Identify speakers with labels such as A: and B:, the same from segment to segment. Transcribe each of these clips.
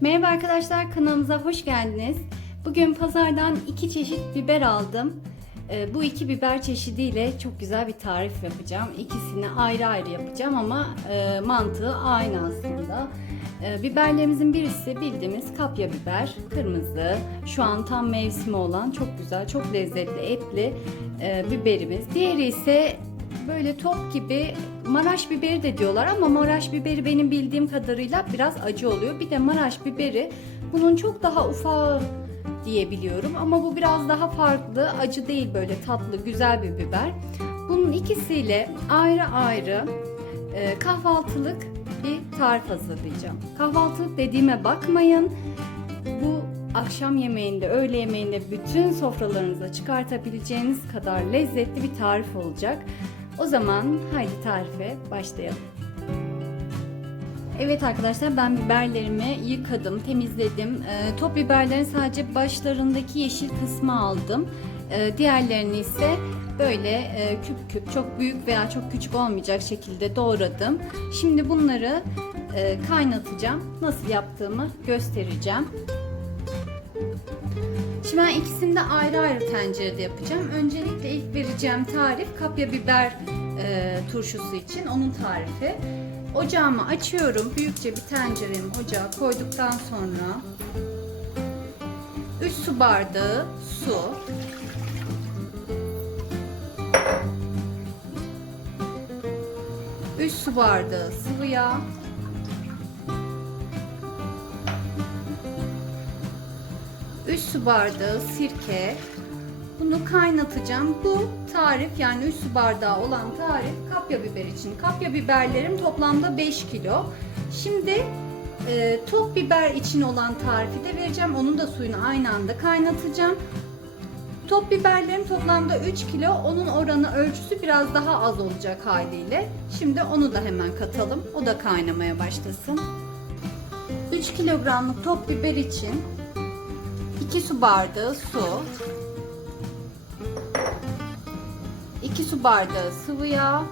A: Merhaba arkadaşlar kanalımıza hoş geldiniz. Bugün pazardan iki çeşit biber aldım. Ee, Bu iki biber çeşidiyle çok güzel bir tarif yapacağım. İkisini ayrı ayrı yapacağım ama e, mantığı aynı aslında. E, Biberlerimizin birisi bildiğimiz kapya biber, kırmızı. Şu an tam mevsimi olan çok güzel, çok lezzetli, etli e, biberimiz. Diğeri ise böyle top gibi Maraş biberi de diyorlar ama Maraş biberi benim bildiğim kadarıyla biraz acı oluyor. Bir de Maraş biberi bunun çok daha ufağı diye biliyorum ama bu biraz daha farklı, acı değil böyle tatlı, güzel bir biber. Bunun ikisiyle ayrı ayrı e, kahvaltılık bir tarif hazırlayacağım. Kahvaltılık dediğime bakmayın. Bu akşam yemeğinde, öğle yemeğinde bütün sofralarınıza çıkartabileceğiniz kadar lezzetli bir tarif olacak. O zaman haydi tarife başlayalım. Evet arkadaşlar ben biberlerimi yıkadım, temizledim. Ee, top biberlerin sadece başlarındaki yeşil kısmı aldım. Ee, diğerlerini ise böyle e, küp küp çok büyük veya çok küçük olmayacak şekilde doğradım. Şimdi bunları e, kaynatacağım. Nasıl yaptığımı göstereceğim. Şimdi ben ikisini de ayrı ayrı tencerede yapacağım. Öncelikle ilk vereceğim tarif kapya biber e, turşusu için onun tarifi. Ocağımı açıyorum. Büyükçe bir tenceremi ocağa koyduktan sonra 3 su bardağı su. Üç su bardağı sıvı yağ. 3 su bardağı sirke. Bunu kaynatacağım. Bu tarif yani 3 su bardağı olan tarif kapya biber için. Kapya biberlerim toplamda 5 kilo. Şimdi e, top biber için olan tarifi de vereceğim. Onun da suyunu aynı anda kaynatacağım. Top biberlerim toplamda 3 kilo. Onun oranı ölçüsü biraz daha az olacak haliyle. Şimdi onu da hemen katalım. O da kaynamaya başlasın. 3 kilogramlık top biber için 2 su bardağı su, 2 su bardağı sıvı yağ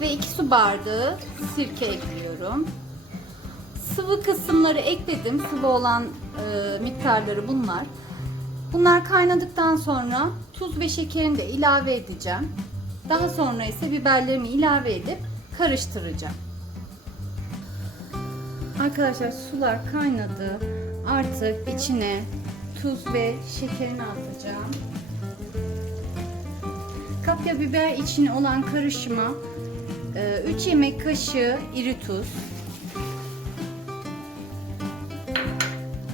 A: ve 2 su bardağı sirke ekliyorum. Sıvı kısımları ekledim. Sıvı olan e, miktarları bunlar. Bunlar kaynadıktan sonra tuz ve şekerini de ilave edeceğim. Daha sonra ise biberlerimi ilave edip karıştıracağım. Arkadaşlar sular kaynadı. Artık içine tuz ve şekerini atacağım. Kapya biber için olan karışıma 3 yemek kaşığı iri tuz,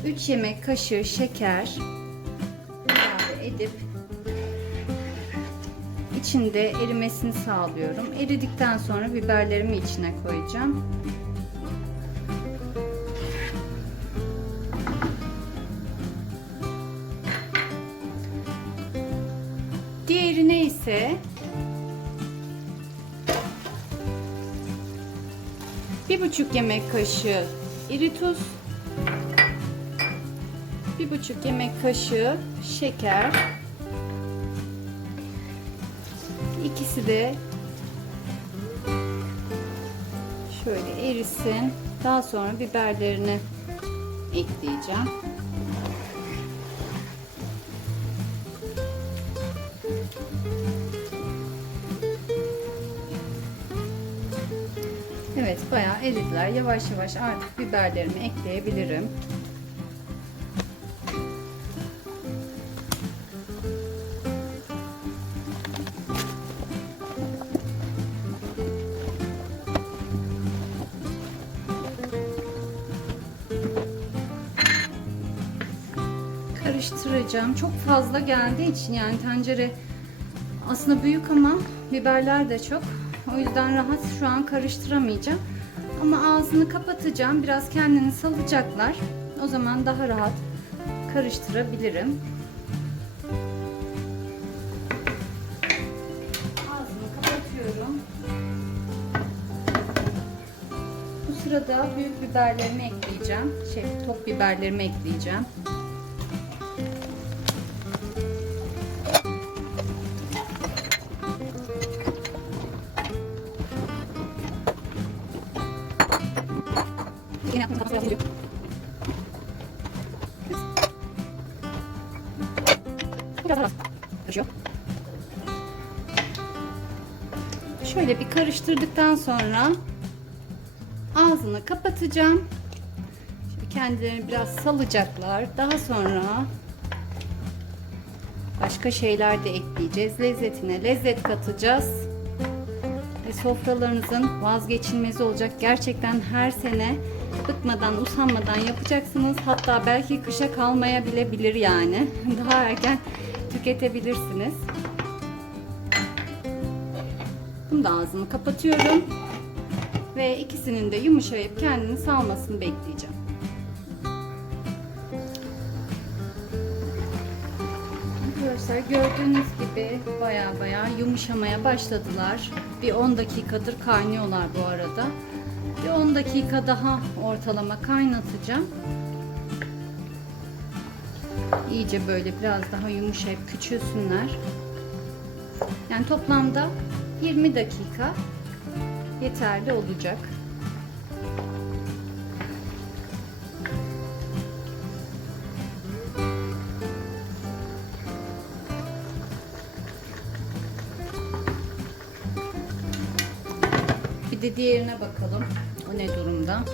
A: 3 yemek kaşığı şeker ilave edip içinde erimesini sağlıyorum. Eridikten sonra biberlerimi içine koyacağım. İse bir buçuk yemek kaşığı iri tuz, bir buçuk yemek kaşığı şeker, ikisi de şöyle erisin. Daha sonra biberlerini ekleyeceğim. Evet bayağı eridiler. Yavaş yavaş artık biberlerimi ekleyebilirim. Karıştıracağım. Çok fazla geldiği için yani tencere aslında büyük ama biberler de çok. O yüzden rahat şu an karıştıramayacağım. Ama ağzını kapatacağım. Biraz kendini salacaklar. O zaman daha rahat karıştırabilirim. Ağzını kapatıyorum. Bu sırada büyük biberlerimi ekleyeceğim. Şey, top biberlerimi ekleyeceğim. Şöyle bir karıştırdıktan sonra ağzını kapatacağım. Şimdi kendilerini biraz salacaklar. Daha sonra başka şeyler de ekleyeceğiz. Lezzetine lezzet katacağız. Ve sofralarınızın vazgeçilmezi olacak. Gerçekten her sene bıkmadan, usanmadan yapacaksınız. Hatta belki kışa kalmaya bile bilir yani. Daha erken tüketebilirsiniz. Bunu da ağzını kapatıyorum. Ve ikisinin de yumuşayıp kendini salmasını bekleyeceğim. Arkadaşlar gördüğünüz gibi baya baya yumuşamaya başladılar. Bir 10 dakikadır kaynıyorlar bu arada. Bir 10 dakika daha ortalama kaynatacağım. İyice böyle biraz daha yumuşayıp küçülsünler. Yani toplamda 20 dakika yeterli olacak. Bir de diğerine bakalım. O ne durumda?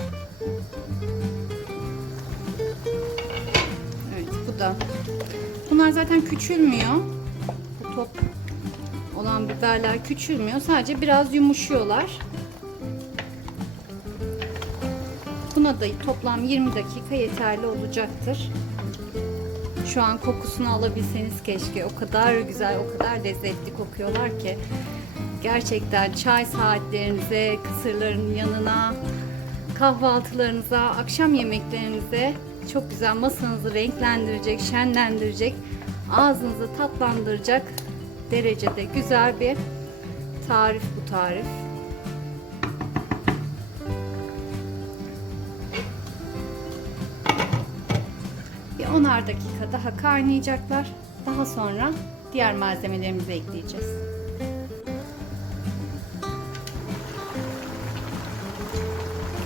A: Evet bu da. Bunlar zaten küçülmüyor. Bu top olan biberler küçülmüyor. Sadece biraz yumuşuyorlar. Buna da toplam 20 dakika yeterli olacaktır. Şu an kokusunu alabilseniz keşke. O kadar güzel, o kadar lezzetli kokuyorlar ki. Gerçekten çay saatlerinize, kısırların yanına, kahvaltılarınıza, akşam yemeklerinize çok güzel masanızı renklendirecek, şenlendirecek, ağzınızı tatlandıracak derecede güzel bir tarif bu tarif. Bir 10'ar dakika daha kaynayacaklar. Daha sonra diğer malzemelerimizi ekleyeceğiz.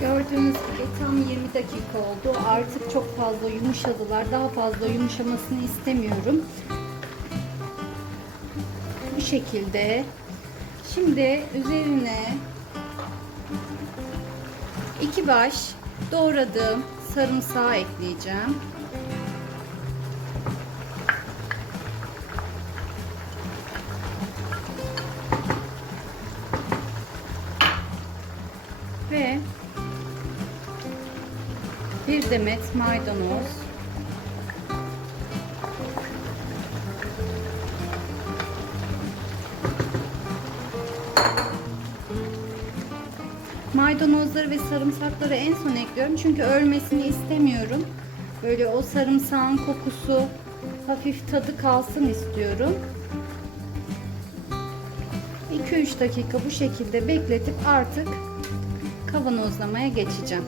A: Gördüğünüz gibi tam 20 dakika oldu. Artık çok fazla yumuşadılar. Daha fazla yumuşamasını istemiyorum. Şekilde. Şimdi üzerine iki baş doğradığım sarımsağı ekleyeceğim. Ve bir demet maydanoz. Maydanozları ve sarımsakları en son ekliyorum. Çünkü ölmesini istemiyorum. Böyle o sarımsağın kokusu, hafif tadı kalsın istiyorum. 2-3 dakika bu şekilde bekletip artık kavanozlamaya geçeceğim.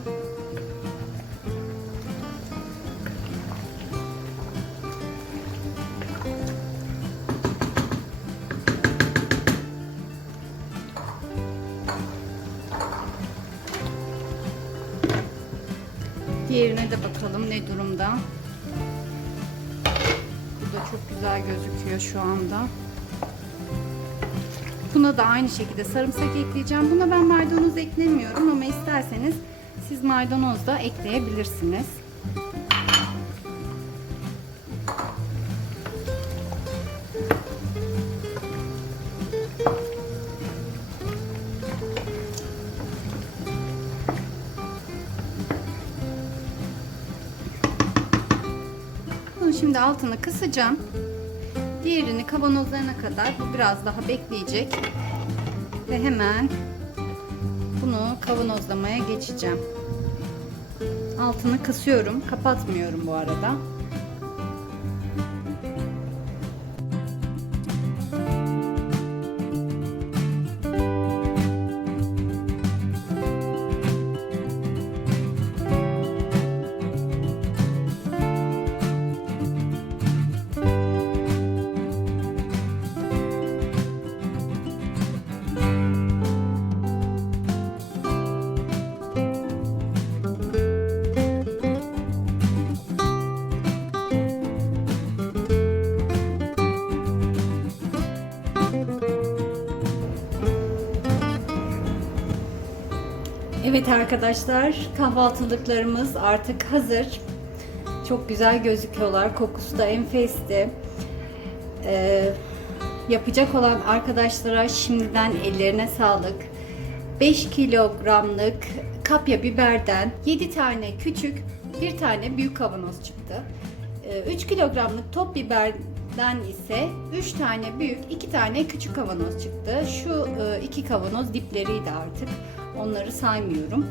A: Diğerine de bakalım ne durumda. Bu da çok güzel gözüküyor şu anda. Buna da aynı şekilde sarımsak ekleyeceğim. Buna ben maydanoz eklemiyorum ama isterseniz siz maydanoz da ekleyebilirsiniz. Şimdi altını kısacağım. Diğerini kavanozlarına kadar bu biraz daha bekleyecek. Ve hemen bunu kavanozlamaya geçeceğim. Altını kısıyorum. Kapatmıyorum bu arada. Evet arkadaşlar kahvaltılıklarımız artık hazır. Çok güzel gözüküyorlar. Kokusu da enfesti. Ee, yapacak olan arkadaşlara şimdiden ellerine sağlık. 5 kilogramlık kapya biberden 7 tane küçük, 1 tane büyük kavanoz çıktı. 3 kilogramlık top biberden ise 3 tane büyük, 2 tane küçük kavanoz çıktı. Şu 2 kavanoz dipleriydi artık. Onları saymıyorum.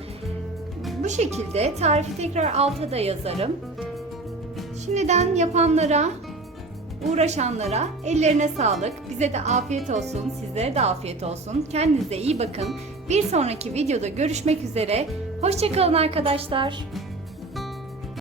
A: Bu şekilde tarifi tekrar alta da yazarım. Şimdiden yapanlara, uğraşanlara ellerine sağlık. Bize de afiyet olsun, sizlere de afiyet olsun. Kendinize iyi bakın. Bir sonraki videoda görüşmek üzere. Hoşçakalın arkadaşlar.